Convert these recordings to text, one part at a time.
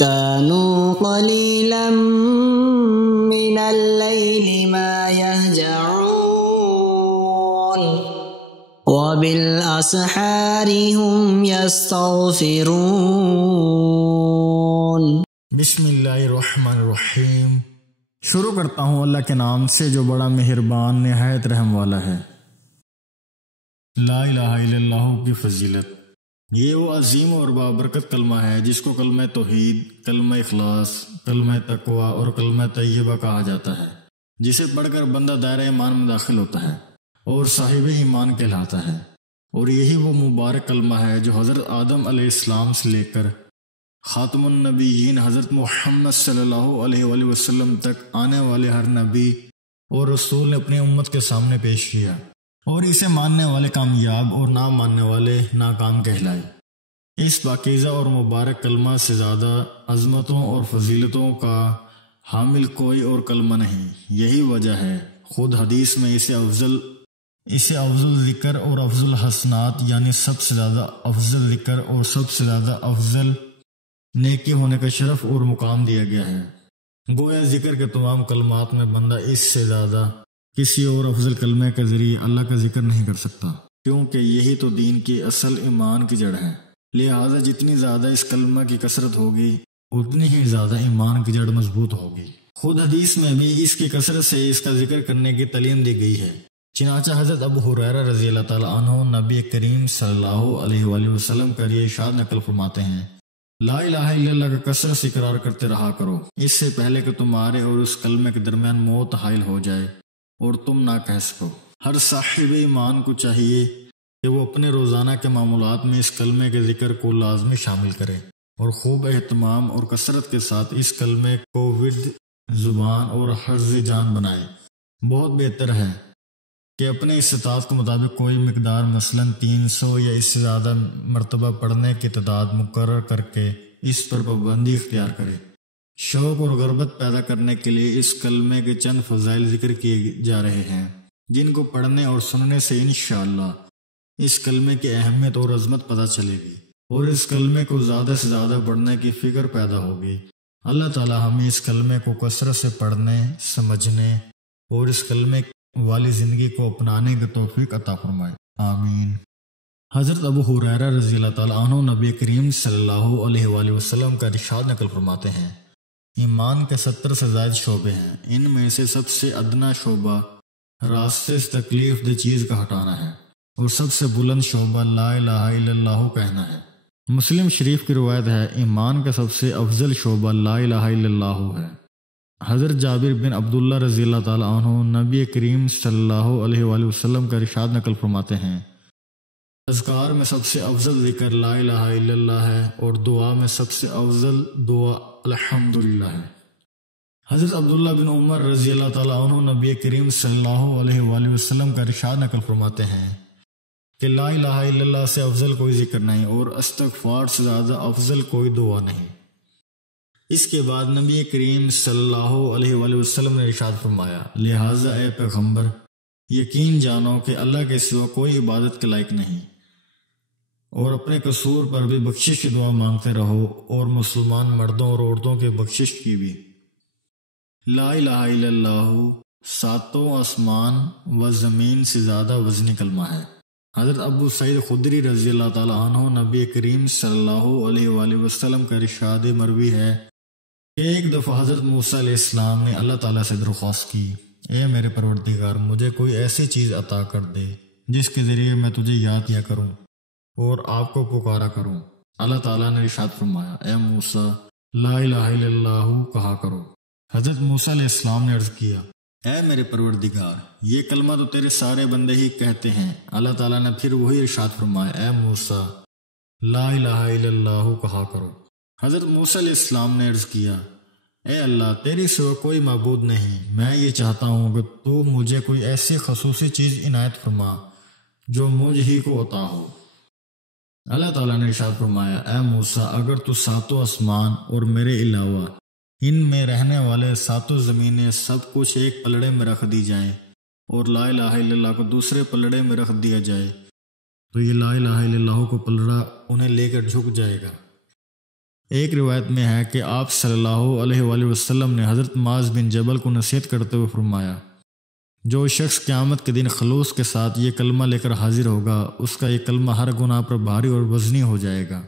كانوا قليلا من الليل ما يهجعون وبالأسحار هم يستغفرون۔ بسم اللہ الرحمن الرحیم۔ شروع کرتا ہوں اللہ کے نام سے جو بڑا مہربان نہایت رحم والا ہے۔ لا الہ الا اللہ کی فضیلت۔ یہ وہ عظیم اور بابرکت کلمہ ہے جس کو کلمہ توحید، کلمہ اخلاص، کلمہ تقوی اور کلمہ طیبہ کہا جاتا ہے، جسے پڑھ کر بندہ دائرہ ایمان میں داخل ہوتا ہے اور صاحب ایمان کہلاتا ہے۔ اور یہی وہ مبارک کلمہ ہے جو حضرت آدم علیہ السلام سے لے کر خاتم النبیین حضرت محمد صلی اللہ علیہ وآلہ وسلم تک آنے والے ہر نبی اور رسول نے اپنی امت کے سامنے پیش کیا، اور اسے ماننے والے کامیاب اور نہ ماننے والے ناکام کہلائے۔ اس پاکیزہ اور مبارک کلمہ سے زیادہ عظمتوں اور فضیلتوں کا حامل کوئی اور کلمہ نہیں۔ یہی وجہ ہے خود حدیث میں اسے افضل ذکر اور افضل حسنات یعنی سب سے زیادہ افضل ذکر اور سب سے زیادہ افضل نیکی ہونے کا شرف اور مقام دیا گیا ہے۔ گویا ذکر کے تمام کلمات میں بندہ اس سے زیادہ کسی اور افضل کلمے کے ذریعے اللہ کا ذکر نہیں کر سکتا، کیونکہ یہی تو دین کی اصل ایمان کی جڑ ہے۔ لہذا جتنی زیادہ اس کلمہ کی کثرت ہوگی اتنی ہی زیادہ ایمان کی جڑ مضبوط ہوگی۔ خود حدیث میں بھی اس کی کثرت سے اس کا ذکر کرنے کی تعلیم دی گئی ہے۔ چنانچہ حضرت ابو ہریرہ رضی اللہ تعالیٰ عنہ نبی کریم صلی اللہ علیہ وآلہ وسلم کا یہ ارشاد نقل فرماتے ہیں، لا الہ الا اللہ کا کثرت سے اقرار کرتے رہا کرو، اس سے پہلے کہ تمہارے اور اس کلمے کے درمیان موت حائل ہو جائے اور تم نہ کہہ سکو۔ ہر صاحب ایمان کو چاہیے کہ وہ اپنے روزانہ کے معمولات میں اس کلمے کے ذکر کو لازمی شامل کرے اور خوب اہتمام اور کثرت کے ساتھ اس کلمے کو ورد زبان اور حفظ جان بنائے۔ بہت بہتر ہے کہ اپنے استطاعت کے مطابق کوئی مقدار مثلا 300 یا اس سے زیادہ مرتبہ پڑھنے کی تعداد مقرر کر کے اس پر پابندی اختیار کرے۔ شوق اور غربت پیدا کرنے کے لیے اس کلمے کے چند فضائل ذکر کیے جا رہے ہیں، جن کو پڑھنے اور سننے سے انشاءاللہ اس کلمے کی اہمیت اور عظمت پتہ چلے گی اور اس کلمے کو زیادہ سے زیادہ پڑھنے کی فکر پیدا ہوگی۔ اللہ تعالی ہمیں اس کلمے کو کثرت سے پڑھنے، سمجھنے اور اس کلمے والی زندگی کو اپنانے کی توفیق عطا فرمائے، آمین۔ حضرت ابو ہریرہ رضی اللہ تعالیٰ عنہ نبی کریم صلی اللہ علیہ وآلہ وسلم کا ارشاد نقل فرماتے ہیں، ایمان کے 70 سے زائد شعبے ہیں، ان میں سے سب سے ادنا شعبہ راستے سے تکلیف دہ چیز کا ہٹانا ہے اور سب سے بلند شعبہ لا الہ الا اللہ کہنا ہے۔ مسلم شریف کی روایت ہے، ایمان کا سب سے افضل شعبہ لا الہ الا اللہ ہے۔ حضرت جابر بن عبداللہ رضی اللہ تعالیٰ عنہ نبی کریم صلی اللہ علیہ وآلہ وسلم کا ارشاد نقل فرماتے ہیں، اذکار میں سب سے افضل ذکر لا الہ الا اللہ ہے اور دعا میں سب سے افضل دعا الحمدللہ ہے۔ حضرت عبداللہ بن عمر رضی اللہ تعالیٰ عنہ نبی کریم صلی اللہ علیہ وآلہ وسلم کا ارشاد نقل فرماتے ہیں کہ لا الہ الا اللہ سے افضل کوئی ذکر نہیں اور استغفار سے زیادہ افضل کوئی دعا نہیں۔ اس کے بعد نبی کریم صلی اللہ علیہ وآلہ وسلم نے ارشاد فرمایا، لہٰذا اے پیغمبر یقین جانو کہ اللہ کے سوا کوئی عبادت کے لائق نہیں، اور اپنے قصور پر بھی بخشش کی دعا مانگتے رہو اور مسلمان مردوں اور عورتوں کے بخشش کی بھی۔ لا الہ الا اللہ 7 آسمان و زمین سے زیادہ وزنی کلمہ ہے۔ حضرت ابو سعید خدری رضی اللہ تعالیٰ عنہ نبی کریم صلی اللہ علیہ وآلہ وسلم کا ارشاد مروی ہے کہ ایک دفعہ حضرت موسیٰ علیہ السلام نے اللہ تعالیٰ سے درخواست کی، اے میرے پروردگار مجھے کوئی ایسی چیز عطا کر دے جس کے ذریعے میں تجھے یاد کیا کروں اور آپ کو پکارا کروں۔ اللہ تعالیٰ نے ارشاد فرمایا، اے موسیٰ لا الہ الا اللہ کہا کرو۔ حضرت موسیٰ علیہ السلام نے عرض کیا، اے میرے پروردگار یہ کلمہ تو تیرے سارے بندے ہی کہتے ہیں۔ اللہ تعالیٰ نے پھر وہی ارشاد فرمایا، اے موسیٰ لا الہ الا اللہ کہا کرو۔ حضرت موسیٰ علیہ السلام نے عرض کیا، اے اللہ تیری سوا کوئی معبود نہیں، میں یہ چاہتا ہوں کہ تو مجھے کوئی ایسی خصوصی چیز عنایت فرما جو مجھ ہی کو عطا ہو۔ اللہ تعالیٰ نے ارشاد فرمایا، اے موسیٰ اگر تو 7 آسمان اور میرے علاوہ ان میں رہنے والے 7 زمینیں سب کچھ ایک پلڑے میں رکھ دی جائیں اور لا الہ الا اللہ کو دوسرے پلڑے میں رکھ دیا جائے تو یہ لا الہ الا اللہ کو پلڑا انہیں لے کر جھک جائے گا۔ ایک روایت میں ہے کہ آپ صلی اللہ علیہ وآلہ وسلم نے حضرت معاذ بن جبل کو نصیحت کرتے ہوئے فرمایا، جو شخص قیامت کے دن خلوص کے ساتھ یہ کلمہ لے کر حاضر ہوگا، اس کا یہ کلمہ ہر گناہ پر بھاری اور وزنی ہو جائے گا۔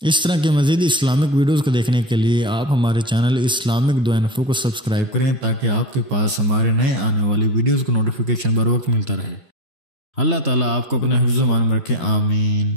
اس طرح کے مزید اسلامک ویڈیوز کو دیکھنے کے لیے آپ ہمارے چینل اسلامک دو انفو کو سبسکرائب کریں تاکہ آپ کے پاس ہمارے نئے آنے والی ویڈیوز کو نوٹیفیکیشن بر وقت ملتا رہے۔ اللہ تعالیٰ آپ کو اپنے حفظ و امان میں رکھے، آمین۔